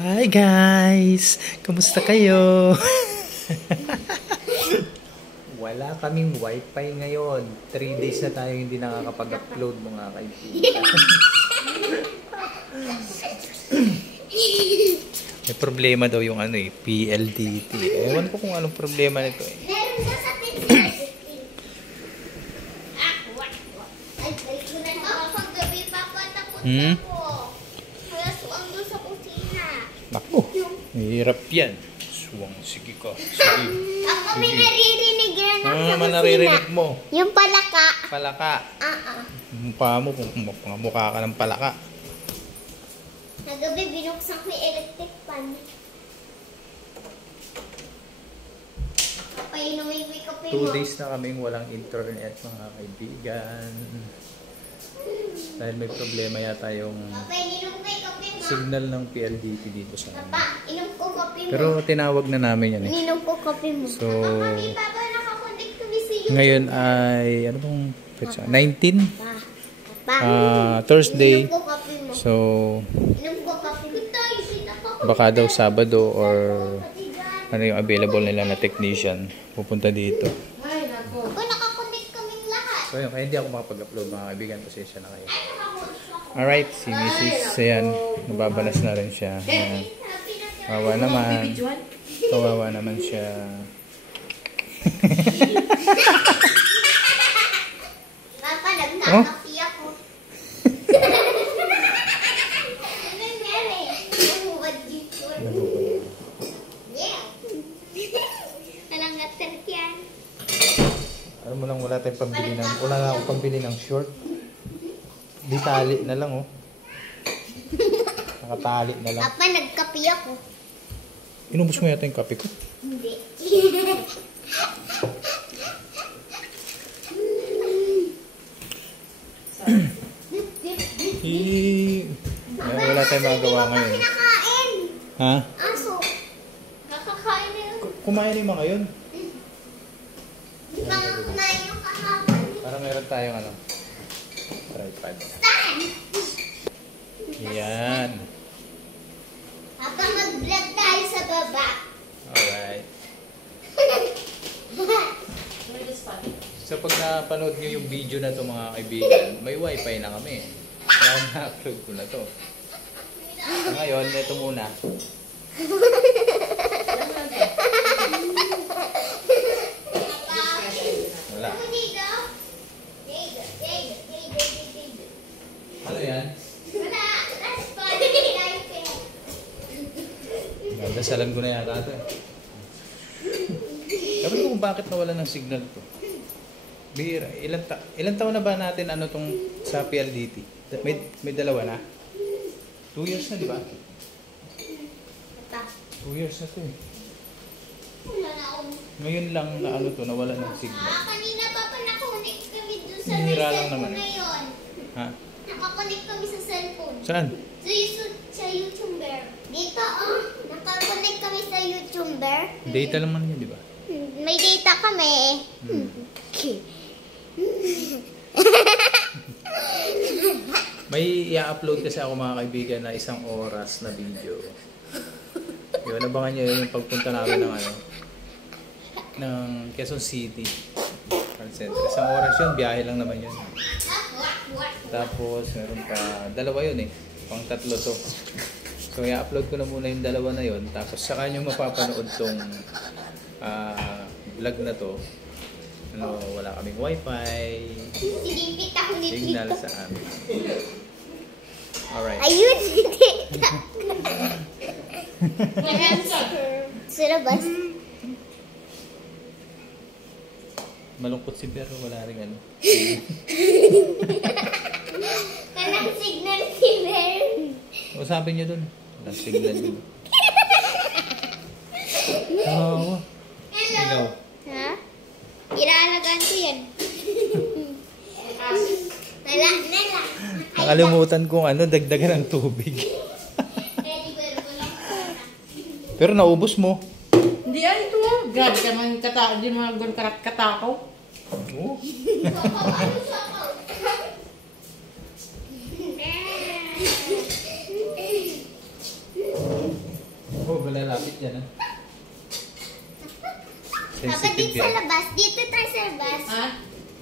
Hi guys! Kamusta kayo? Wala kaming wifi ngayon. 3 days na tayo hindi nakakapag-upload mga kaibigan. May problema daw yung PLDT. Ewan ko kung anong problema nito eh. Meron ba sa paggabi papatakot ako. Kaya suwang doon sa kusina. Naku, mahirap yan. Suwang, sige ka. Sige. Ako may naririnig rin ako Ano sa naman kusina. naririnig mo? Yung palaka. Palaka. Mukha mo, mukha ka ng palaka. Nagabi binuksan ko yung electric pan. Painumin ko yung kape mo. 2 days na kaming walang internet mga kaibigan. Dahil may problema yata yung Papa, ininom ko yung kape mo. signal ng PLDT dito sa amin. Papa, inom ko kape mo. Pero tinawag na namin yan eh. Ininom ko kape mo. So, Kami, Papa, nakakonect kami sa YouTube. ngayon ay, ano bang petsa? 19? Papa, Thursday. inom ko kape mo. So, Inom ko kape mo. baka daw Sabado or ano yung available nila na technician pupunta dito. Ako, nakakonect kaming lahat. So, yun, kaya hindi ako makapag-upload mga kaibigan. Pasensya na kayo. Alright, si Mrs. Ayan, nababalas na rin siya. Ayan. Kawawa naman. Kawawa naman siya. Papa, nagkakapi ako. Ano nangyari? Nahuwad dito. Yeah. Talang natin yan. Alam mo lang, wala tayong pambili ng, wala na akong pambili ng short. Di tali na lang oh. Nakatali na lang. Papa, nagkapi ako. Inubos mo yata yung kape ko. Hindi. Wala tayong magawa ngayon. Kinakain. Ha? Aso. Kakakain na yun. Kumain yung mga yun. Di ba nga kumain yung kahapon? Parang meron tayong tripod. Saan? Yan. Papa, mag-vlog tayo sa baba. Alright. So pag napanood nyo yung video na to mga kaibigan, may wifi na kami. Kaya na-upload ko na to. So ngayon, ito muna. Wala. Ano yan? Wala. That's fun. Dasalan ko na yata ito. Sabi ko kung bakit nawala ng signal to. Bihira, ilang taon na ba natin tong sa PLDT? May dalawa na? 2 years na, di ba? 2 years na to eh. Wala na akong... Ngayon lang na nawala ng signal. Kanina pa nakakonect kami dun sa Bihira lang cellphone naman. ngayon. Ha? Nakakonect kami sa cellphone. Saan? Sa YouTuber. Dito oh, nakakonect kami sa YouTuber. Data lang man yun, di ba? May data kami. May i-upload kasi ako mga kaibigan na 1 oras na video. Yun, abangan nyo yung pagpunta namin ng Quezon City. Center. 1 oras yun, biyahe lang naman yun. Tapos, meron pa, 2 yun eh. Pang 3 to. So, i-upload ko na muna yung 2 na yun. Tapos, saka nyo mapapanood tong vlog na to. Wala kaming wifi. Sinipit ako ni Signal Tito. sa amin. Alright. Ayun si Tita. Sa labas. Malungkot si pero wala rin ano. Kanang signal si Mary. O sabi niyo dun. Walang signal dun. Oo. Ikaw. Ha? Ilaalagaan ko yan. Nala. Nakalimutan kong dagdagan ng tubig. Pero naubos mo. Hindi ay ito. Grabe ka man di mga katakaw. Oo. dyan, ha? Papa, Sensitive dito sa yan. labas. Dito tayo sa labas. Ha?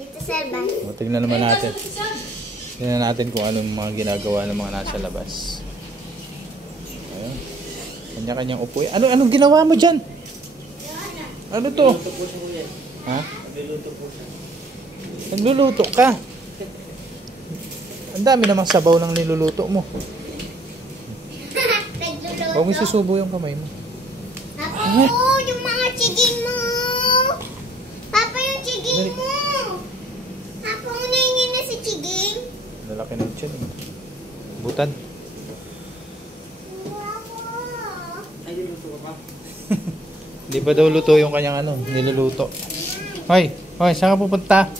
Dito sa labas. O, tignan naman natin. Kaso, isa. Tignan natin kung anong mga ginagawa ng mga nasa labas. Ayun. Kanya-kanyang upo. Anong ginawa mo dyan? Ano to? Ha? Nagluluto ka. Ang dami namang sabaw ng niluluto mo. Nagluluto. Huwag mo susubo yung kamay mo. Papa, yung mga chiging mo. Papa, yung chiging mo. Papa, unahingin na si chiging. Lalaki ng tiyan. Eh. Butad. Wow. Hindi pa daw luto yung kanyang niluluto. Hoy, saan ka pupunta?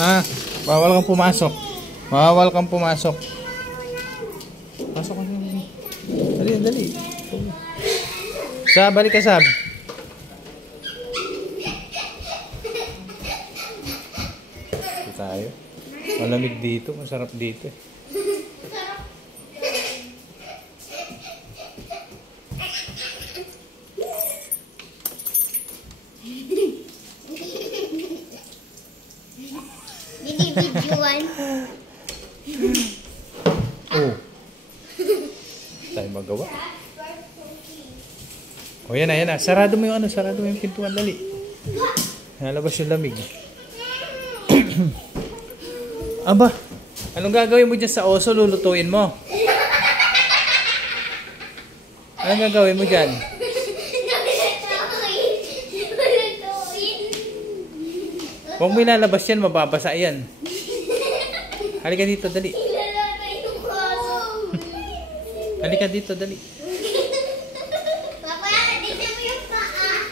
Ha? Bawal kang pumasok. Bawal kang pumasok. Pasok ka. Dali. Sab, balik ka, Sab. Ito tayo. Malamig dito, masarap dito. Binibidyoan. Oh. Tayo magawa. O yan na. Sarado mo yung pintuan, dali. Nalabas yung lamig. Aba, anong gagawin mo dyan sa oso? Lulutuin mo. Anong gagawin mo dyan? Huwag mo ilalabas yan, mababasa yan. Halika dito, dali. Halika dito, dali. Papa, tignan mo yung paa.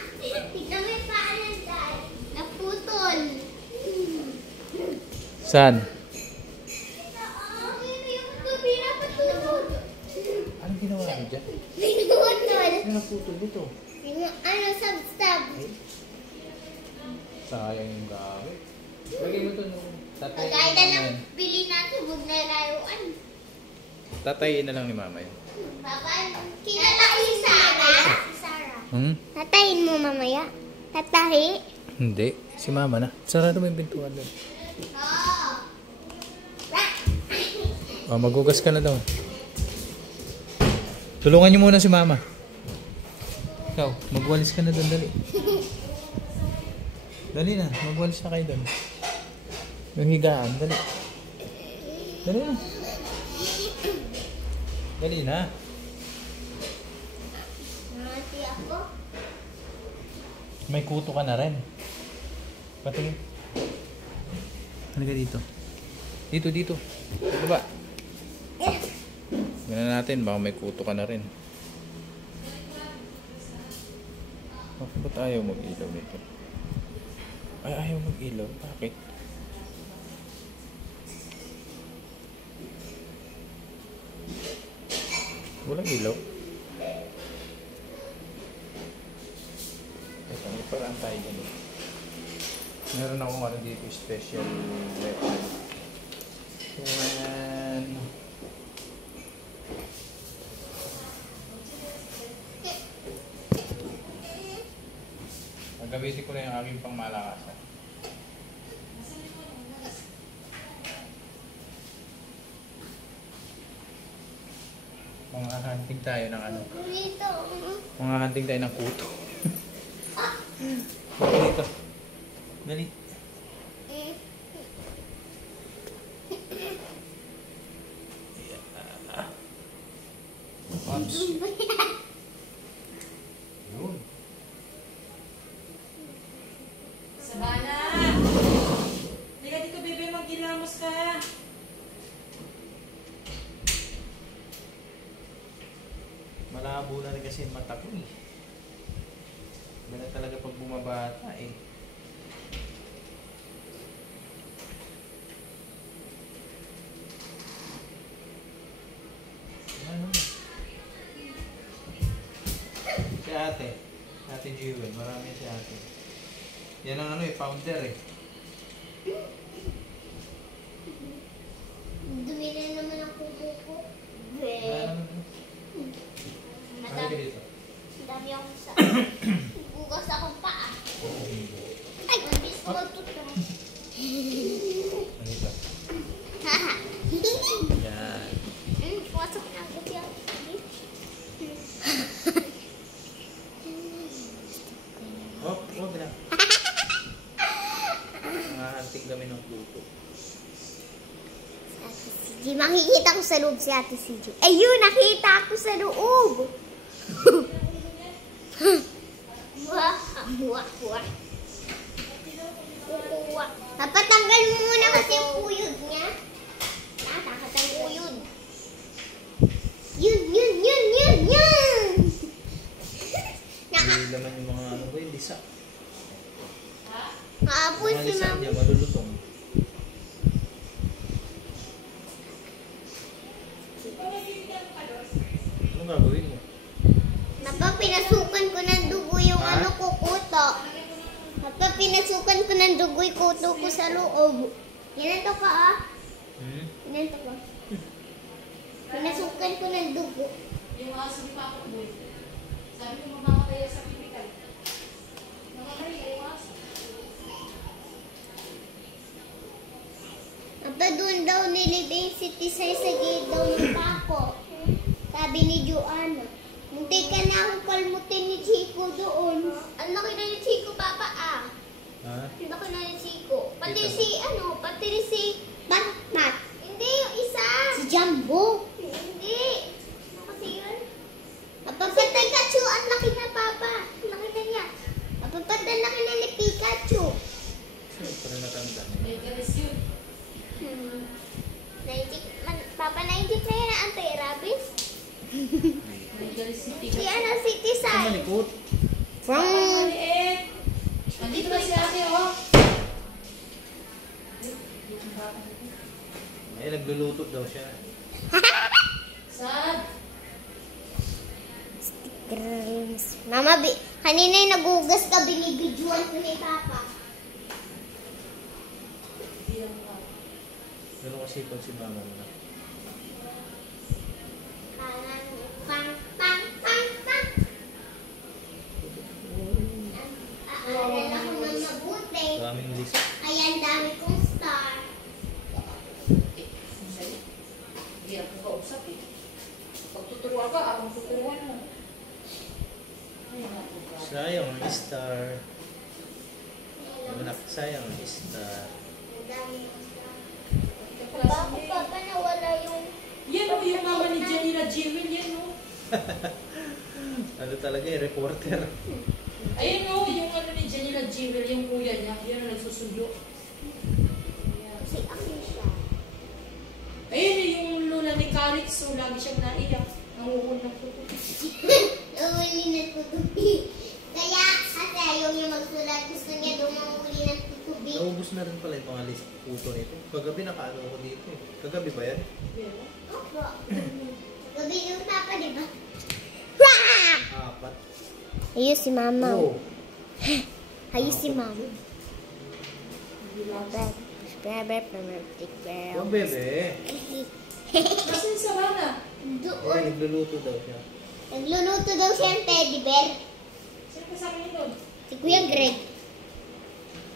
Tignan mo yung paa ng dad. Naputol. Saan? Pinaputol. Anong ginawa mo dyan? Pinaputol. Ano naputol dito? Ano, sab-stab. Sayang yung gamit. Lagay mo ito. Pagkaya na lang bili natin, huwag na layuan. Tatayin na lang ni mama yun. Papa, kilala ko si Sarah. Tatayin mo mamaya. Tatahi? Hindi. Si mama na. Sarado mo yung pintuan doon. Oo. Magugas ka na daw. Tulungan niyo muna si mama. Ikaw, magwalis ka na doon, dali. Dali na, magwalis na kayo doon. Yung higaan, dali. Dali na. Dali na. Mati ako. May kuto ka na rin. Patingin. Halika dito. Dito. Baba. Ganun natin, baka may kuto ka na rin. Ba't ayaw mag-ilaw nito? Ay, ayaw mag-ilaw. Bakit? Walang ilaw. Ito, may paraan tayo dyan. Meron akong dito, special weapon. Yan. Gagamitin ko na yung aking pangmalakasan. Mga hunting tayo ng Dito. Mga hunting tayo ng kuto. Dito. Dali. Pops. Yun. Sabana! Liga dito, bebe, mag-ilamos ka. Malabo na rin kasi yung mata ko eh. Iba na talaga pag bumabata eh. Ano? Si ate. Ate Jewel. Marami si ate. Yan ang founder eh. Dumi na naman ang kuko ko. Halika dito. Bugas akong paa. Ay, mabilis ko magtutong. Ano ito? Haha. Yan. Pasok na ako siya. Oh, na. Nangahanting kami ng puto. Di makikita ko sa loob si Ate CJ. Ayun, nakita ko sa loob. Wah, wah, wah. Kukuha. Napatanggal mo muna kasi yung kuyod niya. Natakat ang kuyod. Yun. Hindi naman yung mga ano ko, hindi sa. Nakapon Mga si lisa Mama. niya, malulutong. Anong gagawin mo? Papa, pinasukan ko ng dugo yung Ha? ano ko, kuto. Papa, pinasukan ko ng dugo yung kuto ko sa loob. Yan to ka, ah. Yan to ka. Pinasukan ko ng dugo. Yung aso ni Papa Boy. Sabi ko mamamatay sa pipital. Mamamatay yung aso. Papa, doon daw nilibing si Tisay sa gate daw ng pako. Sabi ni Joanna. Hindi ka na akong kalmutin ni Chico doon. Ang laki na ni Chico, Papa, ah. Ha? Ang laki na ni Chico. Pati Ito. si, pati si Batmat. Hindi, yung isa. Si Jumbo. Hindi. Ano kasi yun? Si Pikachu, ang laki na, Papa. Ang laki na niya. Papapat ang laki na ni Pikachu. Siyempre natanda. May galis yun. Papa, nainjik na yun ang anti-rabies. May galis si Si Tika. si Ang Tisay. malikot. From... Maliit. Nandito na si ate, oh. Eh, nagluluto daw siya. Sad. Mama, kanina yung nagugas ka, binibidyoan ko ni Papa. Pero kasi pag si mama mo na. Pang, pang, pang, pang. Aaral ako ng mabuti. Maraming list. Ayan, dami kong star. Hindi ako kausap eh. Pag tuturuan ka, akong tuturuan mo. Ay, naku ka. Sayang ang star. Anak, sayang ang star. Bakit Papa nawala yung... Yan o, yung mama ni Janina Jewel, yan o. Ano talaga eh, reporter. Ayun o, yung ano ni Janina Jewel, yung kuya niya, yan ang nagsusundo. Si Anisha. Ayun o, yung lula ni Calix, so lagi siyang naiyak. Nanguhul ng puto. Umuli ng tutubi. Kaya, kasi ayaw niya magsulat. Gusto niya dumanguli ng tutubi. Naubos na rin pala yung mga list puto nito. Kagabi nakaano ko dito eh. Kagabi ba yan? Opo. Gabi yung Papa, di ba? Apat. Ayun si Mama. Oo. Ayun si Mama. Huwag bebe. Kasi sa mana? Eh, Doon. nagluluto daw siya. Nagluluto daw siya ng teddy bear. Sino kasama niyo doon? Si Kuya Greg.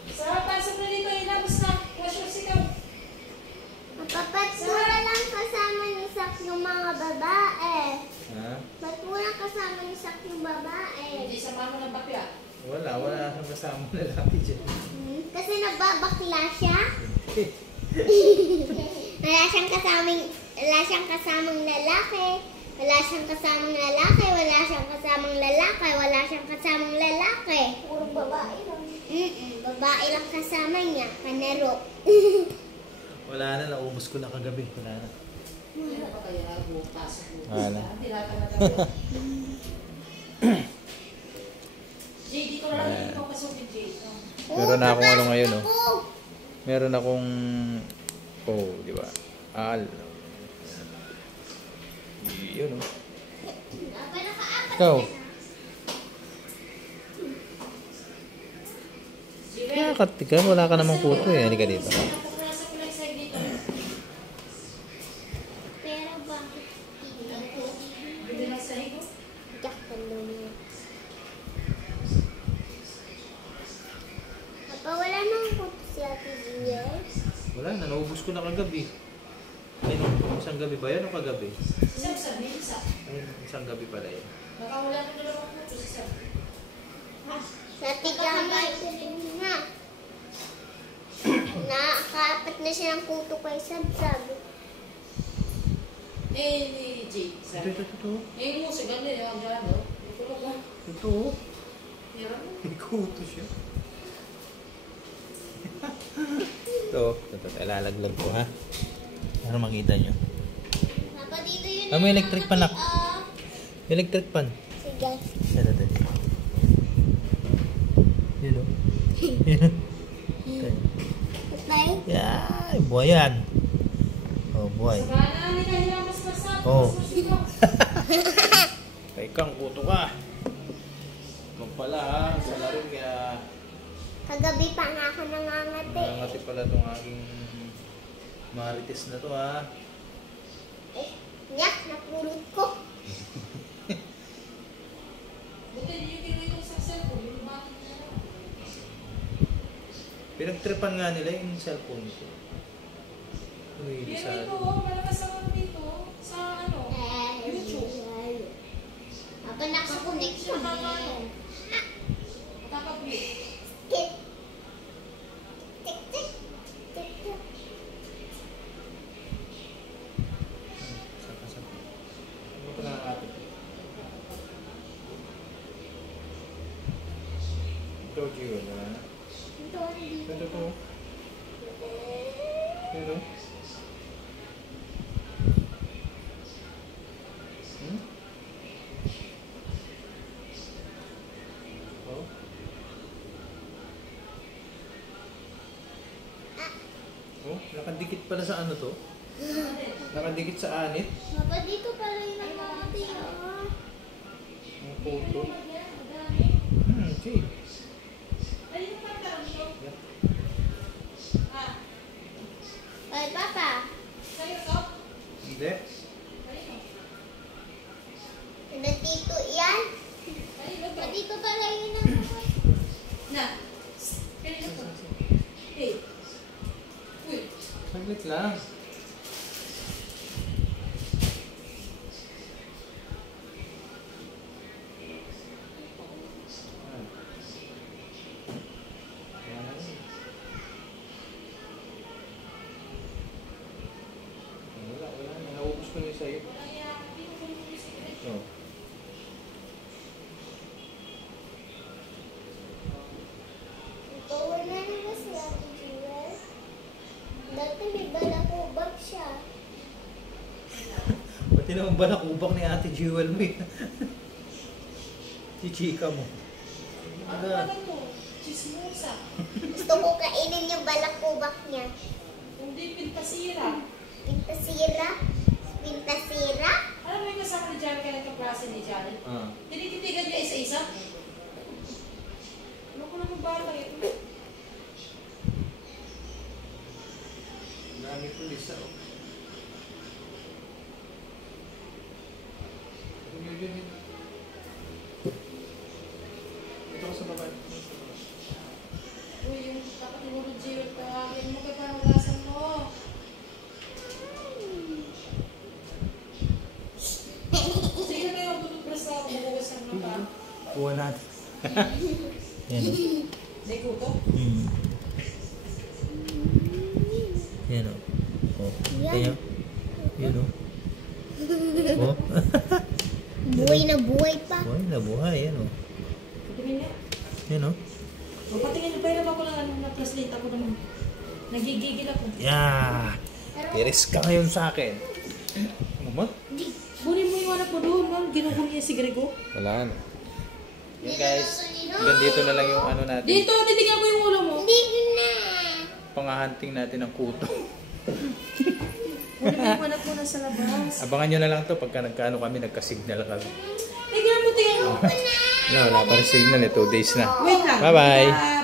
Sarap, pasok na dito, ilabas na. Wash your sikaw. Mapapatura lang kasama ni Sak yung mga babae. Ha? Ba't walang kasama ni Sak yung babae? Hindi sa mama ng bakla. Wala kang kasama na lalaki dyan. Kasi nagbabakla siya. Wala siyang kasamang lalaki. Wala siyang kasamang lalaki. Wala siyang kasamang lalaki. Wala siyang kasamang lalaki. Puro babae lang. Babae lang kasama niya. Kanero. Wala na, naubos ko na kagabi. Wala na. Ano pa kaya pasok mo? Wala. Hindi natin na Jay, di ko na lang ikaw pasukin, Jay. Meron na akong ano ngayon, oh. Ako. Meron akong di ba? Yun, oh. Nakaapat Ikaw. na. Nakakatika, wala ka namang puto eh. Halika dito. Pero bakit hindi ko? Bili lang sa higo. Jack, ano niya? kagabi. Ayun, isang gabi ba yan o kagabi? Isang sabi, isa. Ayun, isang gabi pala yun. Nakawala ko dalawang puto sa isa. Sa tigamay na. Nakakapat na siya ng kuto kay Sabsab. Ni Jake. Ito. Eh, mo sa ganda yung gano. Tulog lang. Ito. Yan. May kuto siya. Ito. Ilalaglag ko ha. Para makita nyo. Papa, dito yun. May electric pan ako. Electric pan. Sige. Ito. Yun o. Tayo? Yeah, buhay yan. Oh, buhay. Sabana, hindi kayo mas masap. Oh. Kay kang kuto ka. Ikaw pala ha. Sa laro kaya Kagabi pa nga ako nangangati. nangangati pala itong aking marites na to ha. Nyak, napulot ko. Buti niyo yung kinuha ito sa cellphone. Yung bakit na lang. Pinagtripan nga nila yung cellphone ko. Uy, Pero sa ito, malakas ako dito sa ano, YouTube. Papa, nakakunik siya. Nakaka-view. Tik. Tik, tik. Tik, tik. Saka. Ano pa nakakapit? Ito, Gio, na. Ito, hindi. Ito. Ito. Oh. Oh, nakadikit pala sa ano to? Nakadikit sa anit. Papa, dito pala yung nangangati. Ang photo. Okay. Yeah. Ay, Papa. Hindi. Nandito yan. Papa, dito pala yung nangangati. Na. Kanina po. Hey. Uy. Saglit lang. Wala. Naubos ko na yung sa'yo. Oh. Ito, wala na ba si Ate Jewel? Dati may balakubak siya. Pati naman balakubak ni Ate Jewel mo eh. Chichika mo. Ano ba ito? Chismosa. Gusto ko kainin yung balakubak niya. Hindi pintasira. Pintasira? Pintasira? Alam mo yung kasama ni Jared ka nagkaklase ni Jared? Ah. Tinititigan niya isa-isa. Ano ko naman bata ito? Dami ko lisa oh. Ito ko sa baba. Uy, yung dapat yung Lord Jared tawagin mo kay panugasan mo. Sige na kayo, tutupras ako, bubugas ng mata. Kuha natin. Yan o. May kuto? Yan o. Oh. Yan. Kaya. Yan o. Oh. Buhay na buhay pa. Buhay na buhay. Yan o. Patingin niya. Yan o. O patingin niya, pwede ako lang ano, na-translate ako naman. Nagigigil ako. Yeah. Iris ka ngayon sa akin. Ano ba? Kunin mo yung anak mo doon, ma'am. Ginuhuli niya si Grego. Wala na. Yun guys. Hanggang dito na lang yung ano natin. Dito, titignan ko yung ulo mo. Hindi na. Pangahunting natin ng kuto. Kunin mo yung anak mo na sa labas. Abangan nyo na lang to pagka nagkaano kami, nagka-signal kami. Tignan mo, tingnan mo. No, wala pa rin signal eh. 2 days na. Wait lang. Bye-bye. Bye.